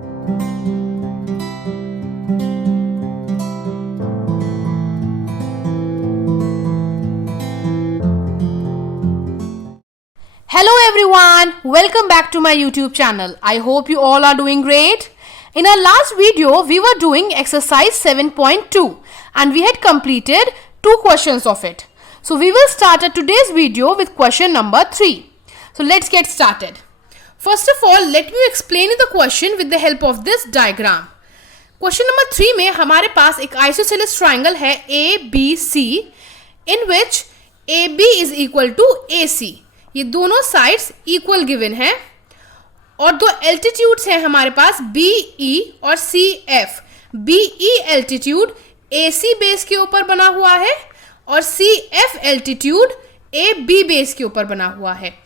Hello everyone, welcome back to my YouTube channel. I hope you all are doing great. In our last video, we were doing exercise 7.2 and we had completed 2 questions of it. So we will start today's video with question number 3. So let's get started. First of all, let me explain the question with the help of this diagram. Question number 3 में हमारे पास एक isosceles triangle है ABC in which AB is equal to AC. ये दोनों sides equal given है और 2 altitudes हैं हमारे पास BE और CF. BE altitude AC base के ऊपर बना हुआ है और CF एल्टीट्यूड AB बेस के ऊपर बना हुआ है.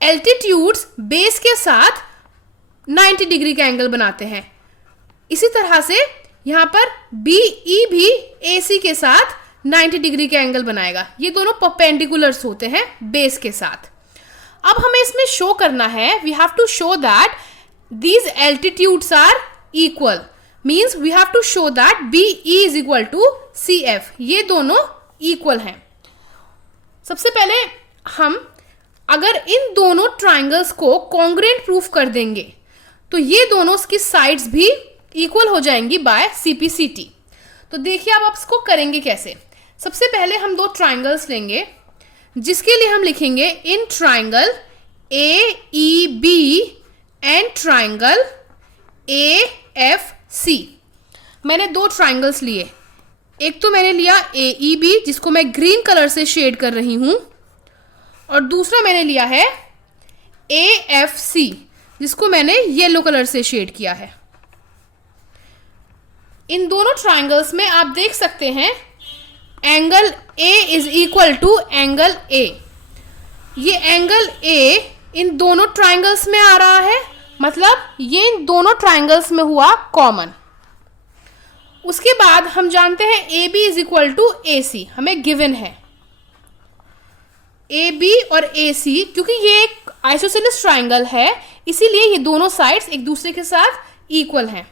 एल्टीट्यूड्स बेस के साथ 90 डिग्री का एंगल बनाते हैं. इसी तरह से यहाँ पर BE भी AC के साथ 90 डिग्री का एंगल बनाएगा. ये दोनों परपेंडिकुलर्स होते हैं बेस के साथ. अब हमें इसमें शो करना है, we have to show that these altitudes are equal. Means we have to show that BE is equal to CF. ये दोनों इक्वल हैं. सबसे पहले हम अगर इन दोनों ट्राइंगल्स को कॉन्ग्रुएंट प्रूफ कर देंगे तो ये दोनों की साइड्स भी इक्वल हो जाएंगी बाय CP/CT. तो देखिए अब आप इसको करेंगे कैसे. सबसे पहले हम 2 ट्राइंगल्स लेंगे जिसके लिए हम लिखेंगे in triangle AEB and triangle AFC. मैंने 2 ट्राइंगल्स लिए. एक तो मैंने लिया AEB जिसको मैं ग्रीन कलर से शेड कर रही हूं और दूसरा मैंने लिया है AFC जिसको मैंने येलो कलर से शेड किया है. इन दोनों ट्राइंगल्स में आप देख सकते हैं angle A is equal to angle A. ये एंगल A इन दोनों ट्राइंगल्स में आ रहा है, मतलब ये इन दोनों ट्राइंगल्स में हुआ कॉमन. उसके बाद हम जानते हैं AB is equal to AC हमें गिवन है. AB और AC क्योंकि ये एक आइसोसेलेस ट्राइंगल है इसीलिए ये दोनों साइड्स एक दूसरे के साथ इक्वल हैं.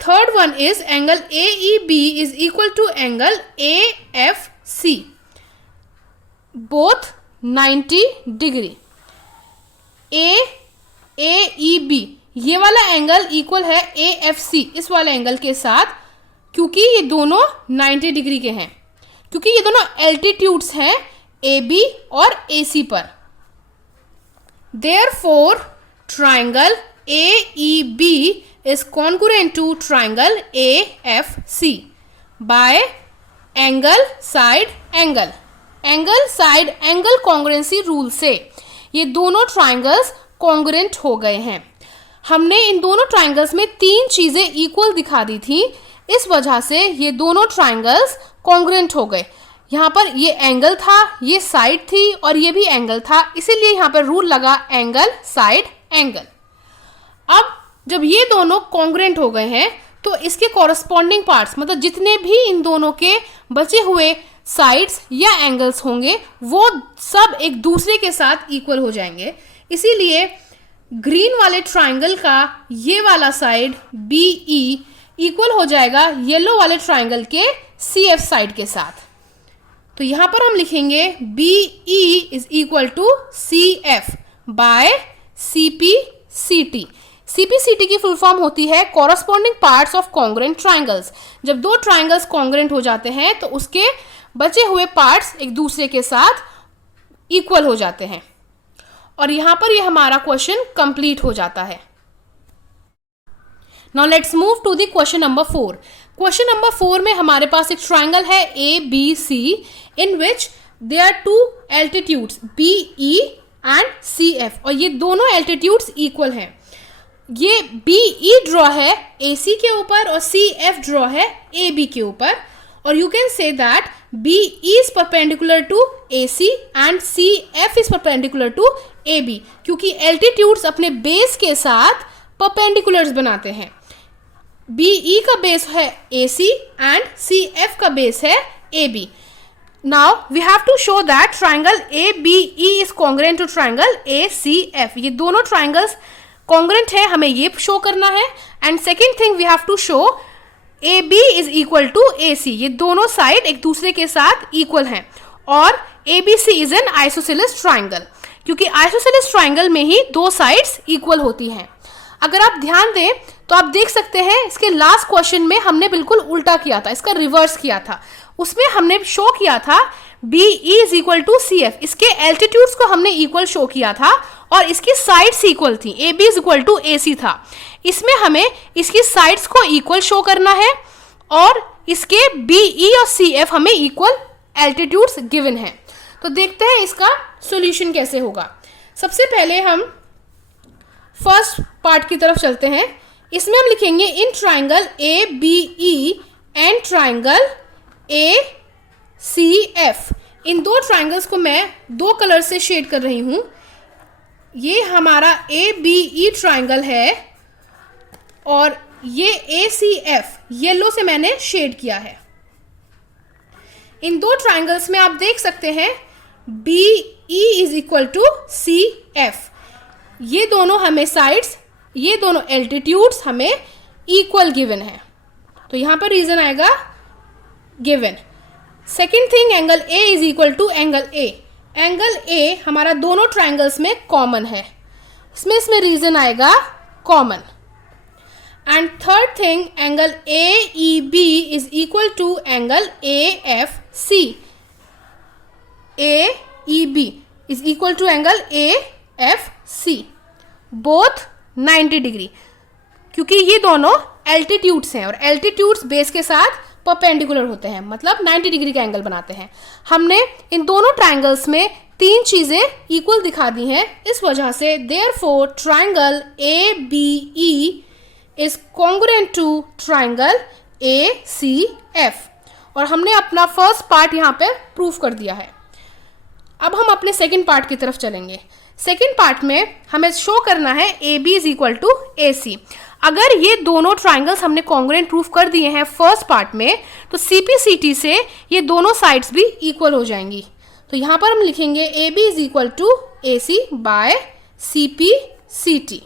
Third one is angle AEB is equal to angle AFC. Both 90 degree. AEB ये वाला एंगल इक्वल है AFC इस वाले एंगल के साथ क्योंकि ये दोनों 90 डिग्री के हैं, क्योंकि ये दोनों एल्टीट्यूड्स हैं AB और AC पर. Therefore, triangle AEB is congruent to triangle AFC by angle side angle. Angle side angle congruency rule से ये दोनों ट्राइंगल्स कॉन्ग्रुएंट हो गए हैं. हमने इन दोनों ट्राइंगल्स में 3 चीज़ें इक्वल दिखा दी थी, इस वजह से ये दोनों ट्राइंगल्स कॉन्ग्रुएंट हो गए. यहाँ पर ये एंगल था, ये साइड थी और ये भी एंगल था, इसीलिए यहाँ पर रूल लगा एंगल साइड एंगल. अब जब ये दोनों कॉन्ग्रुएंट हो गए हैं तो इसके कॉरस्पॉन्डिंग पार्ट्स मतलब जितने भी इन दोनों के बचे हुए साइड्स या एंगल्स होंगे वो सब एक दूसरे के साथ इक्वल हो जाएंगे. इसीलिए ग्रीन वाले ट्राइंगल का ये वाला साइड BE इक्वल हो जाएगा येलो वाले ट्राइंगल के CF साइड के साथ. तो यहाँ पर हम लिखेंगे BE is equal to CF by CP/CT. CP/CT की फुल फॉर्म होती है corresponding parts of congruent triangles. जब 2 ट्राइंगल्स कॉन्ग्रुएंट हो जाते हैं तो उसके बचे हुए पार्ट्स एक दूसरे के साथ इक्वल हो जाते हैं. और यहाँ पर ये हमारा क्वेश्चन कंप्लीट हो जाता है. Now let's move to the question number 4. Question number 4 में हमारे पास एक ट्राइंगल है ABC in which they are 2 altitudes BE and CF और ये दोनों एल्टीट्यूड्स इक्वल हैं. ये BE ड्रॉ है AC के ऊपर और CF ड्रॉ है AB के ऊपर और you can say that BE is perpendicular to AC and CF is perpendicular to AB क्योंकि एल्टीट्यूड्स अपने बेस के साथ परपेंडिकुलर्स बनाते हैं. BE का बेस है AC and CF का बेस है AB. Now we have to show that triangle ABE is congruent to triangle ACF. ये दोनों ट्राइंगल्स कॉन्ग्रेंट है, हमें ये शो करना है। And second thing we have to show A B is equal to A C, ये दोनों side एक दूसरे के साथ इक्वल हैं। और A B C is an isosceles triangle, क्योंकि आइसोसेलेस ट्राइंगल में ही दो साइड्स इक्वल होती हैं। अगर आप ध्यान दें तो आप देख सकते हैं इसके लास्ट क्वेश्चन में हमने बिल्कुल उल्टा किया था, इसका रिवर्स किया था। उसमें हमने शो किया था B E is equal to C F, इसके एल्टीट्यूड्स को हमने इक्वल शो किया था और इसकी साइड्स इक्वल थी, A B is equal to A C था। इसमें हमें इसकी साइड्स को इक्वल शो करना है और इसके बी ई और सी एफ हमें इक्वल एल्टीट्यूड्स गिवन है। तो देखते हैं इसका सॉल्यूशन कैसे होगा। सबसे पहले हम फर्स्ट पार्ट की तरफ चलते हैं। इसमें हम लिखेंगे in triangle A B E and triangle A C F. इन दो ट्राइंगल्स को मैं दो कलर से शेड कर रही हूं। ये हमारा ए बी ई ट्राइंगल है और ये ए सी एफ येलो से मैंने शेड किया है। इन दो ट्राइंगल्स में आप देख सकते हैं B E is equal to C F, ये दोनों हमें साइड्स, ये दोनों एल्टीट्यूड्स हमें इक्वल गिवन है, तो यहां पर रीजन आएगा given. Second thing, angle A is equal to angle A. Angle A हमारा दोनों ट्राइंगल्स में कॉमन है, इसमें रीजन आएगा common. And third thing, angle A E B is equal to angle A F C. A E B is equal to angle A F C, both 90 degree, क्योंकि ये दोनों altitudes हैं और altitudes base के साथ perpendicular होते हैं, मतलब 90 डिग्री का एंगल बनाते हैं। हमने इन दोनों ट्राइंगल्स में तीन चीजें इक्वल दिखा दी हैं, इस वजह से therefore triangle A B E is congruent to triangle A C F. और हमने अपना फर्स्ट पार्ट यहाँ पे प्रूफ कर दिया है। अब हम अपने सेकेंड पार्ट की तरफ चलेंगे। सेकेंड पार्ट में हमें शो करना है A B is equal to A C. अगर ये दोनों ट्राइंगल्स हमने कॉन्ग्रुएंट प्रूफ कर दिए हैं फर्स्ट पार्ट में, तो CPCT से ये दोनों साइड्स भी इक्वल हो जाएंगी। तो यहाँ पर हम लिखेंगे A B is equal to A C by CPCT।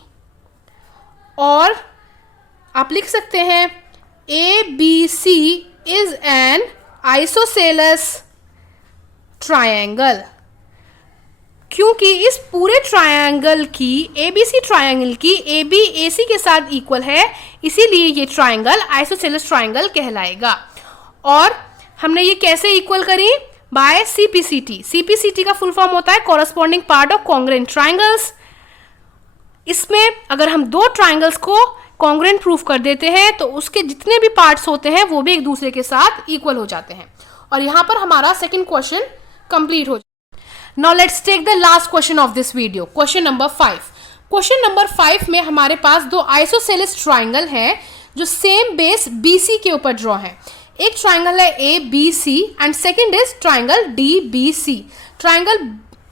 और आप लिख सकते हैं A B C is an isosceles triangle, क्योंकि इस पूरे ट्रायंगल की, ABC ट्रायंगल की AB AC के साथ इक्वल है, इसीलिए ये ट्रायंगल आइसोसेलेस ट्रायंगल कहलाएगा। और हमने ये कैसे इक्वल करी? By CPCT। CPCT का फुल फॉर्म होता है corresponding part of congruent triangles. इसमें अगर हम दो ट्रायंगल्स को कॉन्ग्रुएंट प्रूफ कर देते हैं तो उसके जितने भी पार्ट्स होते हैं वो भी एक दूसरे के साथ इक्वल हो जाते हैं। और यहाँ पर हमारा सेकेंड क्वेश्चन कंप्लीट हो। Now let's take the last question of this video, question number 5. Question number 5 में हमारे पास दो आइसोसेलेस ट्राइंगल हैं जो सेम बेस BC के ऊपर ड्रॉ है। एक ट्राइंगल है ABC and second is triangle DBC। Triangle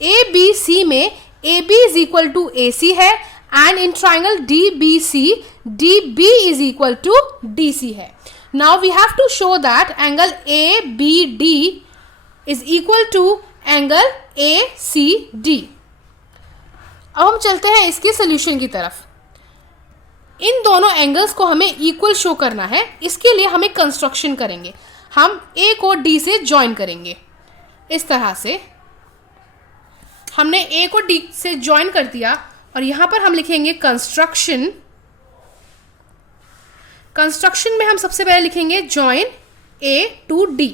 ABC में AB is equal to AC है and in triangle DBC DB is equal to DC है। Now we have to show that angle ABD is equal to angle ACD। अब हम चलते हैं इसके solution की तरफ। इन दोनों एंगल्स को हमें इक्वल शो करना है, इसके लिए हमें कंस्ट्रक्शन करेंगे। हम A को D से ज्वाइन करेंगे। इस तरह से हमने A को D से ज्वाइन कर दिया और यहां पर हम लिखेंगे कंस्ट्रक्शन। कंस्ट्रक्शन में हम सबसे पहले लिखेंगे join A to D।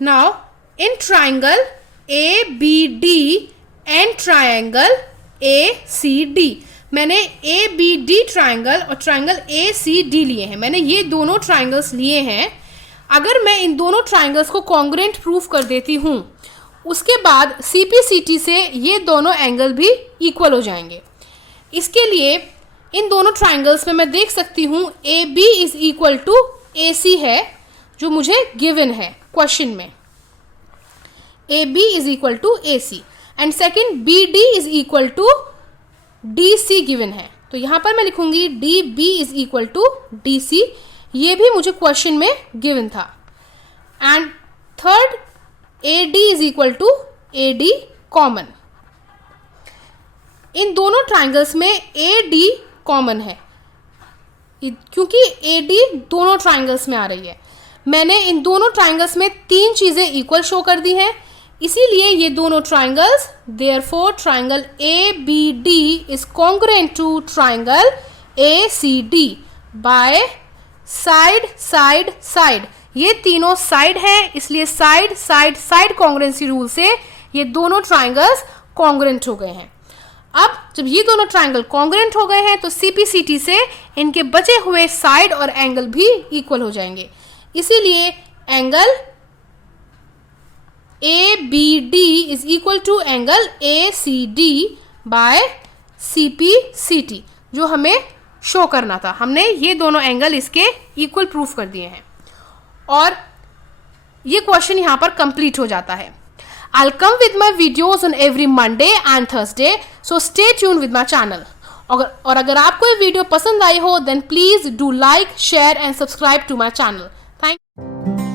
Now in triangle ABD and triangle ACD, मैंने ABD ट्राइंगल और ट्राइंगल ACD लिए हैं। मैंने ये दोनों ट्राइंगल्स लिए हैं। अगर मैं इन दोनों ट्राइंगल्स को कॉन्ग्रुएंट प्रूफ कर देती हूँ, उसके बाद CPCT से ये दोनों एंगल भी इक्वल हो जाएंगे। इसके लिए इन दोनों ट्राइंगल्स में मैं देख सकती हूँ AB is equal to AC है, जो मुझे गिवन है क्वेश्चन में। AB is equal to AC and second BD is equal to DC given है, तो यहाँ पर मैं लिखूंगी DB is equal to DC, ये भी मुझे क्वेश्चन में गिवन था। And third AD is equal to AD common. इन दोनों ट्राइंगल्स में ए डी कॉमन है क्योंकि ए डी दोनों ट्राइंगल्स में आ रही है। मैंने इन दोनों ट्राइंगल्स में 3 चीज़ें इक्वल शो कर दी हैं, इसीलिए ये दोनों triangles, therefore triangle A B D is congruent to triangle A C D by side side side. ये तीनों साइड हैं, इसलिए side side side congruency rule से ये दोनों ट्राइंगल्स कॉन्ग्रुएंट हो गए हैं। अब जब ये दोनों ट्राइंगल कॉन्ग्रुएंट हो गए हैं तो सीपीसीटी से इनके बचे हुए साइड और एंगल भी इक्वल हो जाएंगे, इसीलिए angle A B D is equal to angle A C D by CPCT, जो हमें शो करना था। हमने ये दोनों एंगल इसके इक्वल प्रूफ कर दिए हैं और ये क्वेश्चन यहाँ पर कंप्लीट हो जाता है। I'll come with my videos on every Monday and Thursday, so stay tuned with my channel. और अगर आपको ये वीडियो पसंद आई हो then please do like, share and subscribe to my channel. Thank you.